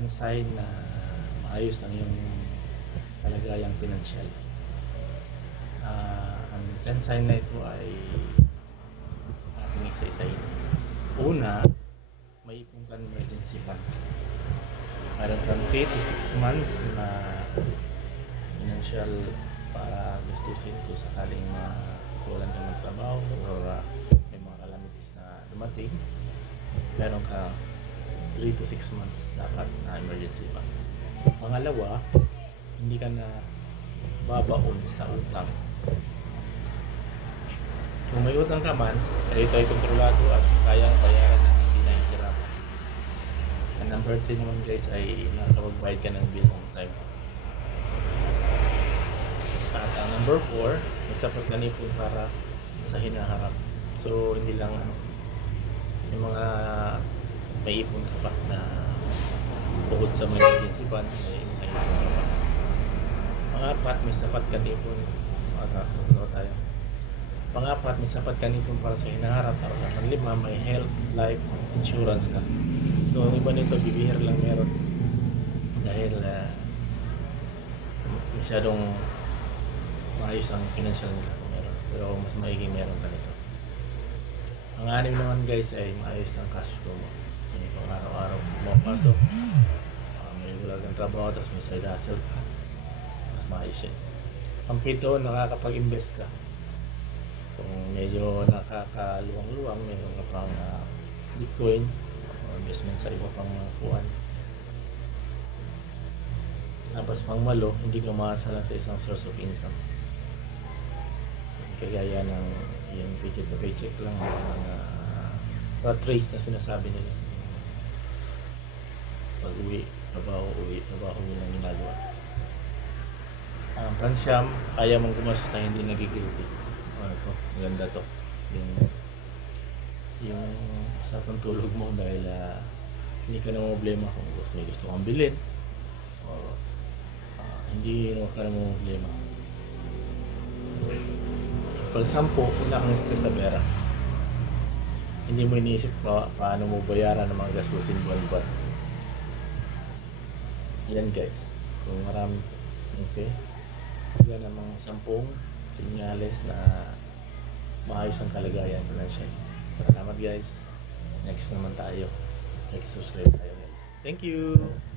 yan sign na maayos ang iyong kalagayang pinansyal. Ang yan sign na ito ay ating isa-isahin. Una, may ipon kang emergency fund. Meron kang 3 to 6 months na financial para gastusin kung sakaling mawalan ka ng trabaho or may mga calamities na dumating. Meron ka 3 to 6 months dapat na emergency fund. Pangalawa, hindi ka na babaon sa utang. Kung may utang ka man, ito ay kontrolado at kayang bayaran na hindi nahihirapan. Ang number 3 naman guys ay nakakapagbayad ka ng bill on time. At ang number 4, may sapat na nipon para sa hinaharap. So hindi lang yung mga may ipon ka pa na bukod sa may emergency fund, may ipon ka pa. Pangapat, may sapat ka nipon. Tayo. Pangapat, may sapat ka nipon para sa hinaharap. At panlima, may health, life, insurance ka. So ang iba nito, bibihir lang meron. Dahil masyadong maayos ang financial nila kung meron. Pero mas maiging meron ka nito. Ang anim naman guys ay maayos ang cash flow mo. Yung pang araw-araw mo pasok. May wala kang trabaho, tapos may side hustle ka. Mas maayos yan. Ang pito, nakakapag-invest ka. Kung medyo nakakaluwang-luwang, meron ka pang Bitcoin o investment sa iba pang mga kuwan. Tapos pang malo, hindi ka maasa lang sa isang source of income. Kagaya ng yung paycheck na paycheck lang, mga trace na sinasabi nila. Pag uwi, trabaho, uwi lang ginagawa. Ang pansyam, kaya mong gumastos na hindi nagigilty. Ano to? Maganda to. Yung usapang tulog mo dahil hindi ka na problema kung may gusto kang bilhin o hindi ka na problema. For example, wala kang stress sa pera. Hindi mo iniisip paano mo bayaran ng mga gastusin buwan-buwan. Yan guys. Kung marami, okay. Yan ang mga 10 senyales na maayos ang kalagayan financial. Salamat guys. Next naman tayo. Like-subscribe tayo guys. Thank you!